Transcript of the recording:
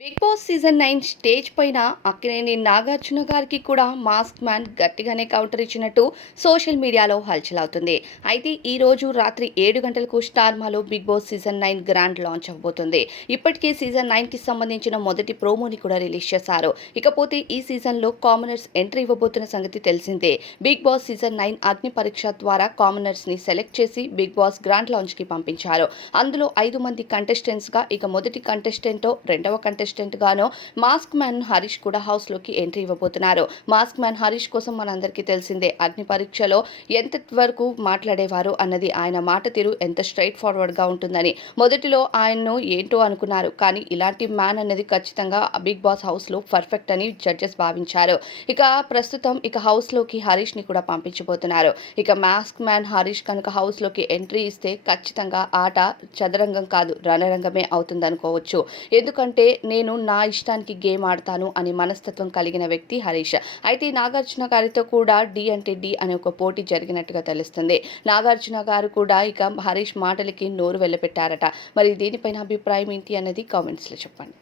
Bigg Boss season nine stage పైన అక్కినేని నాగార్జున గారికి కూడా మాస్క్ మ్యాన్ గట్టిగానే కౌంటర్ ఇచ్చినట్టు సోషల్ మీడియాలో హల్చల్ అవుతుంది అయితే ఈ రోజు రాత్రి ఏడు గంటలకు స్టార్ మాలో Bigg Boss season nine grand launch అవబోతుంది ఇప్పటికే సీజన్ నైన్కి సంబంధించిన మొదటి ప్రోమోని కూడా రిలీజ్ చేశారు. ఇకపోతే ఈ సీజన్లో కామనర్స్ ఎంట్రీ ఇవ్వబోతున్న సంగతి తెలిసిందే. Big Boss season nine Agni Pariksha ద్వారా కామనర్స్ని సెలెక్ట్ చేసి బిగ్ బాస్ గ్రాండ్ లాంచ్కి పంపించారు. అందులో ఐదు మంది కంటెస్టెంట్స్గా ఇక మొదటి కంటెస్టెంటో రెండవ కంటెస్టెంట్ గాను మాస్క్ మ్యాన్ హరీష్ కూడా హౌస్లోకి ఎంట్రీ ఇవ్వబోతున్నారు. మాస్క్ మ్యాన్ హరీష్ కోసం మనందరికీ తెలిసిందే అగ్ని పరీక్షలో ఎంత వరకు మాట్లాడేవారు అన్నది ఆయన మాట తీరు ఎంత స్ట్రైట్ ఫార్వర్డ్గా ఉంటుందని. మొదటిలో ఆయన్ను ఏంటో అనుకున్నారు కానీ ఇలాంటి మ్యాన్ అనేది ఖచ్చితంగా బిగ్ బాస్ హౌస్లో పర్ఫెక్ట్ అని జడ్జెస్ భావించారు. ఇక ప్రస్తుతం ఇక హౌస్లోకి హరీష్ని కూడా పంపించబోతున్నారు. ఇక మాస్క్ మ్యాన్ హరీష్ కనుక హౌస్లోకి ఎంట్రీ ఇస్తే ఖచ్చితంగా ఆట చదరంగం కాదు రణరంగమే అవుతుందనుకోవచ్చు. ఎందుకంటే ఎందుకంటే నేను నా ఇష్టానికి గేమ్ ఆడతాను అని మనస్తత్వం కలిగిన వ్యక్తి హరీష్. అయితే నాగార్జున గారితో కూడా డి అంటే డి అనే ఒక పోటీ జరిగినట్టుగా తెలుస్తుంది. నాగార్జున గారు కూడా ఇక హరీష్ మాటలకి నోరు వెళ్ళపెట్టారట మరి దీనిపైన అభిప్రాయం ఏంటి అన్నది కామెంట్స్లో చెప్పండి.